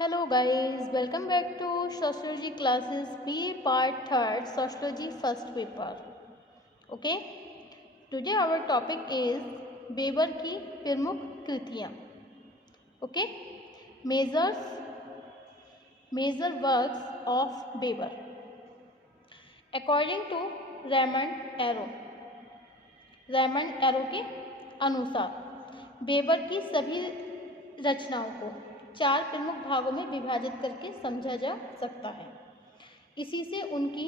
Hello guys, welcome back to Sociology classes B part 3rd Sociology first paper. Okay, today our topic is Weber की प्रमुख कृतियाँ. Okay, major works of Weber. According to Raymond Aron के अनुसार weber की सभी रचनाओं को 4 प्रमुख भागों में विभाजित करके समझा जा सकता है. इसी से उनकी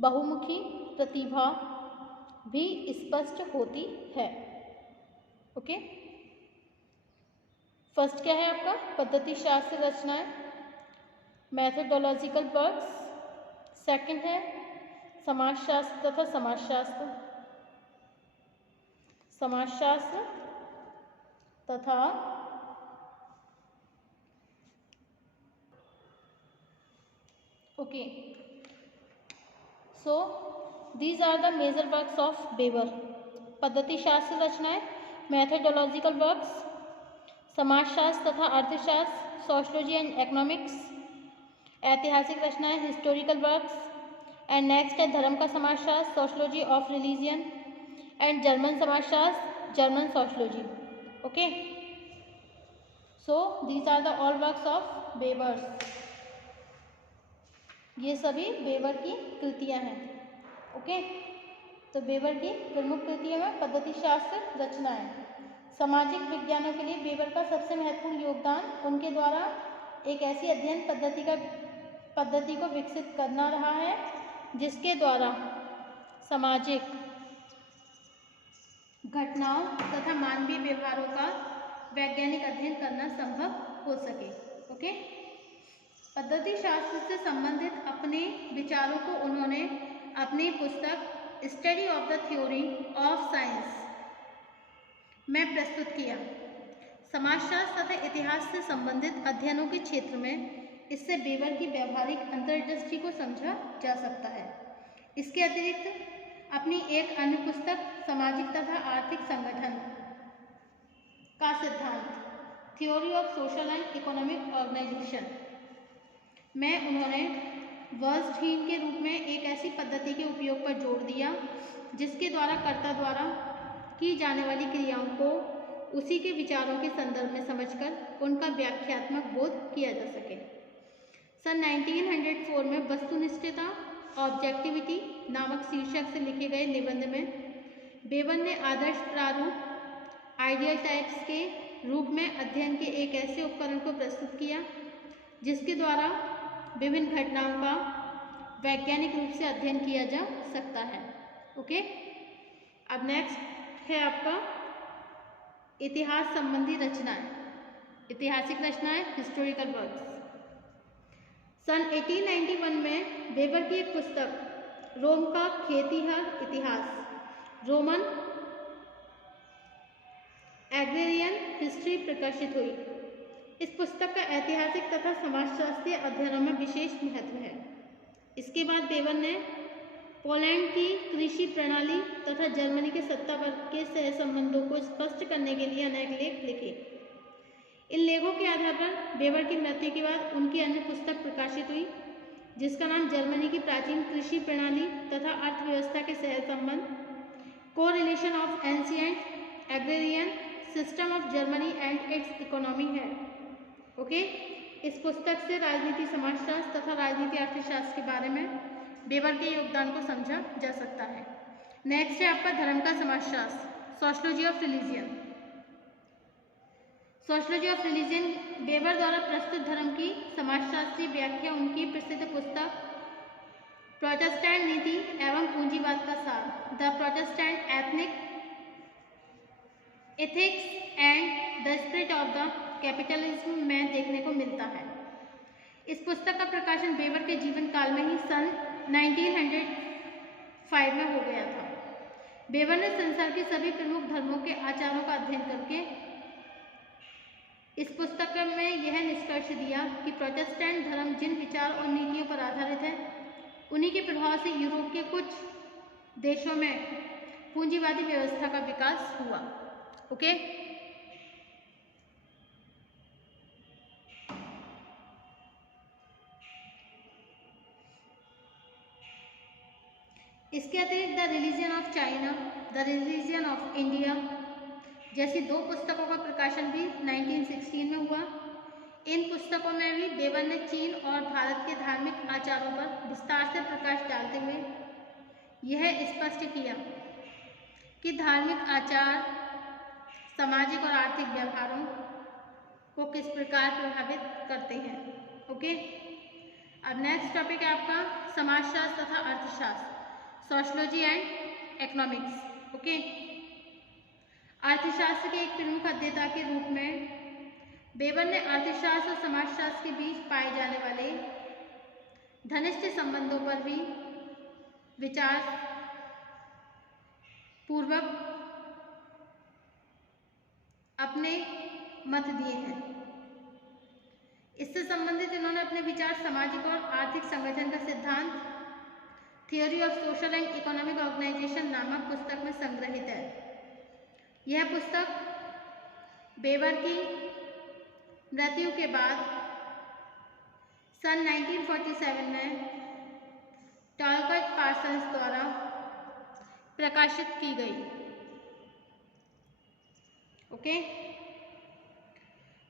बहुमुखी प्रतिभा भी स्पष्ट होती है. ओके, फर्स्ट क्या है आपका? पद्धति शास्त्र रचनाएं, मैथोडोलॉजिकल वर्क्स. सेकंड है समाजशास्त्र तथा समाजशास्त्र तथा okay, so these are the major works of Weber. पद्धति शास्त्र रचनाएं, मैथोडोलॉजिकल वर्क्स, समाजशास्त्र तथा अर्थशास्त्र, सोशियोलॉजी एंड इकोनॉमिक्स. ऐतिहासिक रचनाएं, हिस्टोरिकल वर्क्स. एंड नेक्स्ट है धर्म का समाजशास्त्र, sociology of religion. And German समाजशास्त्र, German sociology. Okay, so these are the all works of Webers. ये सभी वेबर की कृतियां हैं. ओके, तो वेबर की प्रमुख कृतियों में पद्धति शास्त्र रचनाएं. सामाजिक विज्ञानों के लिए वेबर का सबसे महत्वपूर्ण योगदान उनके द्वारा एक ऐसी अध्ययन पद्धति को विकसित करना रहा है जिसके द्वारा सामाजिक घटनाओं तथा मानवीय व्यवहारों का वैज्ञानिक अध्ययन करना संभव हो सके. ओके, पद्धति शास्त्र से संबंधित अपने विचारों को उन्होंने अपनी पुस्तक study of the theory of science में प्रस्तुत किया. समाजशास्त्र तथा इतिहास से संबंधित अध्ययनों के क्षेत्र में इससे वेबर की व्यावहारिक अंतर्दृष्टि को समझा जा सकता है. इसके अतिरिक्त अपनी एक अन्य पुस्तक सामाजिक तथा आर्थिक संगठन का सिद्धांत theory of social and economic organisation में उन्होंने वर्स्टहीन के रूप में एक ऐसी पद्धति के उपयोग पर जोर दिया जिसके द्वारा कर्ता द्वारा की जाने वाली क्रियाओं को उसी के विचारों के संदर्भ में समझकर उनका व्याख्यात्मक बोध किया जा सके. सन 1904 में वस्तुनिष्ठता ऑब्जेक्टिविटी नामक शीर्षक से लिखे गए निबंध में वेबर ने आदर्श प्रारूप आइडियल टाइप्स के रूप में अध्ययन के एक ऐसे उपकरण को प्रस्तुत किया जिसके द्वारा विभिन्न घटनाओं का वैज्ञानिक रूप से अध्ययन किया जा सकता है. ओके, अब नेक्स्ट है आपका इतिहास संबंधी रचनाएं, ऐतिहासिक रचनाएं, हिस्टोरिकल वर्क्स. सन 1891 में वेबर की एक पुस्तक रोम का खेतिहर इतिहास, रोमन एग्रेरियन हिस्ट्री प्रकाशित हुई. इस पुस्तक का ऐतिहासिक तथा समाजशास्त्रीय अध्ययनों में विशेष महत्व है. इसके बाद वेबर ने पोलैंड की कृषि प्रणाली तथा जर्मनी के सत्ता वर्ग के सहसंबंधों को स्पष्ट करने के लिए अनेक लेख लिखे. इन लेखों के आधार पर वेबर की मृत्यु के बाद उनकी अन्य पुस्तक प्रकाशित हुई जिसका नाम जर्मनी की प्राचीन कृषि प्रणाली तथा अर्थव्यवस्था के सहसंबंध, correlation of ancient agrarian system of Germany and it's economy है. ओके, इस पुस्तक से राजनीति समाजशास्त्र तथा राजनीति अर्थशास्त्र के बारे में वेबर के योगदान को समझा जा सकता है. नेक्स्ट है आपका धर्म का समाजशास्त्र, sociology of religion. Sociology of religion weber द्वारा प्रस्तुत धर्म की समाजशास्त्रीय व्याख्या उनकी प्रसिद्ध पुस्तक प्रोटेस्टेंट नीति एवं पूंजीवाद का सार, the Protestant ethnic ethics and the spirit of the capitalism में देखने को मिलता है. इस पुस्तक का प्रकाशन वेबर के जीवन काल में ही सन 1905 में हो गया था. वेबर ने संसार के सभी प्रमुख धर्मों के आचारों का अध्ययन करके इस पुस्तक में यह निष्कर्ष दिया कि प्रोटेस्टेंट धर्म जिन विचार और नीतियों पर आधारित है उन्हीं के प्रभाव से यूरोप के कुछ देशों में पूंजीवादी व्यवस्था का विकास हुआ. ओके, इसके अतिरिक्त the religion of China, the religion of India जैसी 2 पुस्तकों का प्रकाशन भी 1916 में हुआ। इन पुस्तकों में भी बेवर ने चीन और भारत के धार्मिक आचारों पर विस्तार से प्रकाश डालते हुए यह स्पष्ट किया कि धार्मिक आचार सामाजिक और आर्थिक व्यवहारों को किस प्रकार प्रभावित करते हैं। ओके, अब नेक्स्ट टॉपिक है आपका समाजशास्त्र तथा अर्थशास्त्र, सोशियोलॉजी एंड इकोनॉमिक्स। ओके, अर्थशास्त्र के एक प्रमुख अध्येता के रूप में बेवर ने अर्थशास्त्र और समाजशास्त्र के बीच पाए जाने वाले घनिष्ठ संबंधों पर भी विचार पूर्वक अपने मत दिए हैं। इससे संबंधित इन्होंने अपने विचार सामाजिक और आर्थिक संगठन का सिद्धांत, theory of social and economic organisation नामक पुस्तक में संग्रहित है। यह पुस्तक बेवर की मृत्यु के बाद सन 1947 में टॉलकट पार्सन्स द्वारा प्रकाशित की गई। ओके,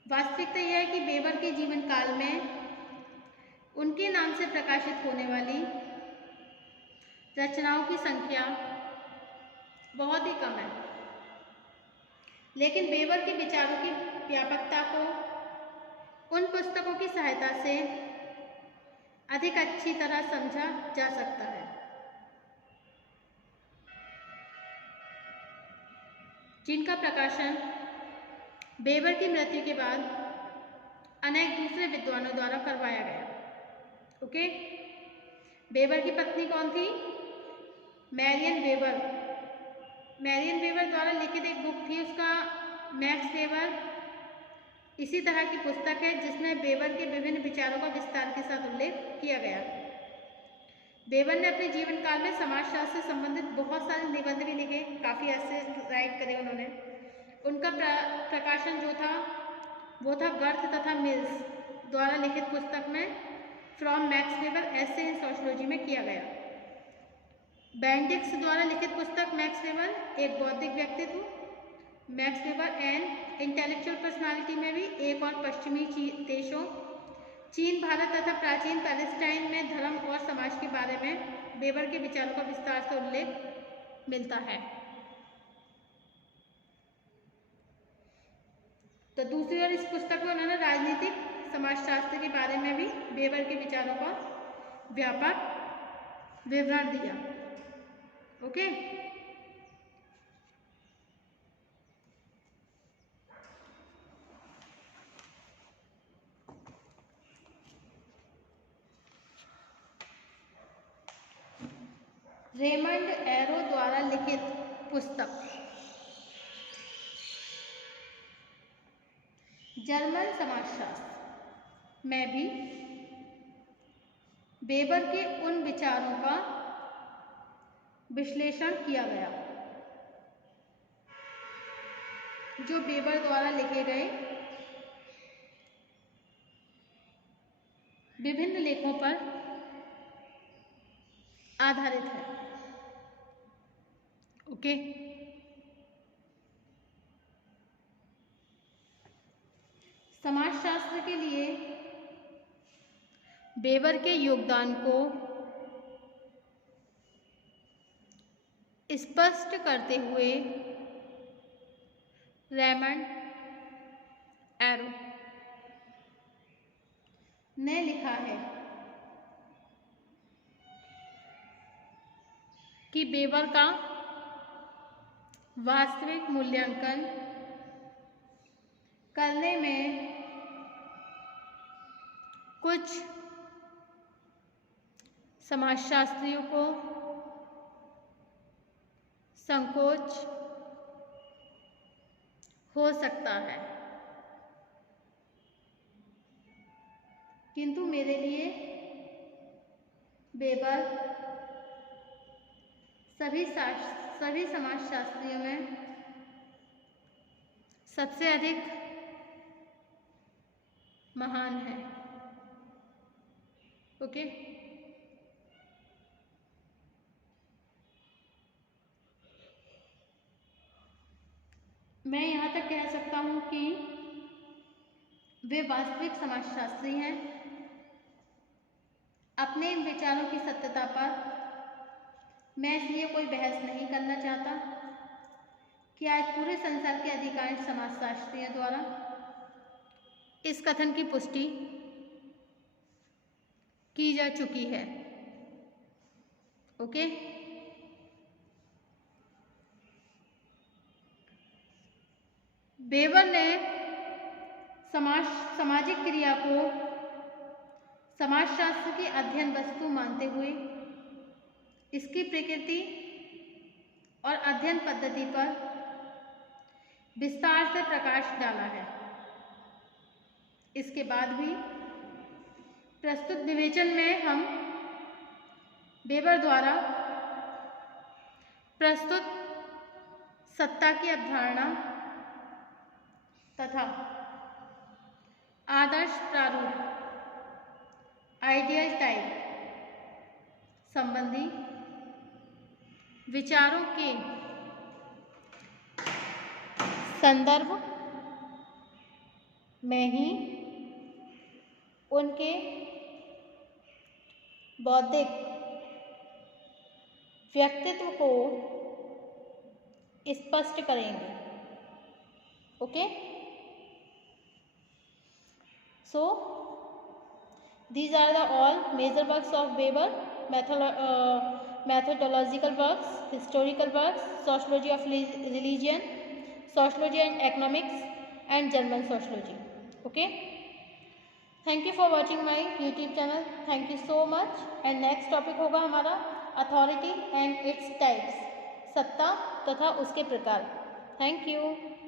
वास्तविकता यह है कि बेवर के जीवन काल में उनके नाम से प्रकाशित होने वाली रचनाओं की संख्या बहुत ही कम है, लेकिन बेवर के विचारों की व्यापकता को उन पुस्तकों की सहायता से अधिक अच्छी तरह समझा जा सकता है, जिनका प्रकाशन बेवर की मृत्यु के बाद अनेक दूसरे विद्वानों द्वारा करवाया गया। ओके, बेवर की पत्नी कौन थी? Marrion weber. मैरियन वेबर द्वारा लिखित एक बुक थी, उसका मैक्स वेबर इसी तरह की पुस्तक है जिसमें बेवर के विभिन्न विचारों का विस्तार के साथ उल्लेख किया गया। बेवर ने अपने जीवन काल में समाजशास्त्र से संबंधित बहुत सारे निबंध भी लिखे, काफ़ी ऐसे राइट करे उन्होंने। उनका प्रकाशन जो था वो था गर्थ तथा मिल्स द्वारा लिखित पुस्तक में from max weber essay in sociology में किया गया। बेंडिक्स द्वारा लिखित पुस्तक मैक्स वेबर एक बौद्धिक व्यक्तित्व, max weber and intellectual personality में भी एक और पश्चिमी देशों चीन, भारत तथा प्राचीन पैलेस्टाइन में धर्म और समाज के बारे में बेवर के विचारों का विस्तार से उल्लेख मिलता है। तो दूसरी ओर इस पुस्तक में उन्होंने राजनीतिक समाजशास्त्र के बारे में भी बेवर के विचारों का व्यापक विवरण दिया। ओके, रेमंड एरो द्वारा लिखित पुस्तक जर्मन समाजशास्त्र में भी बेवर के उन विचारों का विश्लेषण किया गया जो बेवर द्वारा लिखे गए विभिन्न लेखों पर आधारित है। ओके, समाजशास्त्र के लिए बेवर के योगदान को स्पष्ट करते हुए रेमंड एरो ने लिखा है कि बेवर का वास्तविक मूल्यांकन करने में कुछ समाजशास्त्रियों को संकोच हो सकता है, किंतु मेरे लिए बेवर सभी समाजशास्त्रियों में सबसे अधिक महान है। ओके, मैं यहाँ तक कह सकता हूँ कि वे वास्तविक समाजशास्त्री हैं। अपने इन विचारों की सत्यता पर मैं इसलिए कोई बहस नहीं करना चाहता कि आज पूरे संसार के अधिकांश समाजशास्त्रियों द्वारा इस कथन की पुष्टि की जा चुकी है। ओके, वेबर ने सामाजिक क्रिया को समाजशास्त्र की अध्ययन वस्तु मानते हुए इसकी प्रकृति और अध्ययन पद्धति पर विस्तार से प्रकाश डाला है। इसके बाद भी प्रस्तुत विवेचन में हम वेबर द्वारा प्रस्तुत सत्ता की अवधारणा तथा आदर्श प्रारूप आइडियल टाइप संबंधी विचारों के संदर्भ में ही उनके बौद्धिक व्यक्तित्व को स्पष्ट करेंगे। Okay, so these are the all major works of Weber, methodological works, historical works, sociology of religion, sociology and economics, and German sociology. Okay, thank you for watching my YouTube channel. Thank you so much. And next topic होगा हमारा authority and its types, सत्ता तथा उसके प्रकार. Thank you.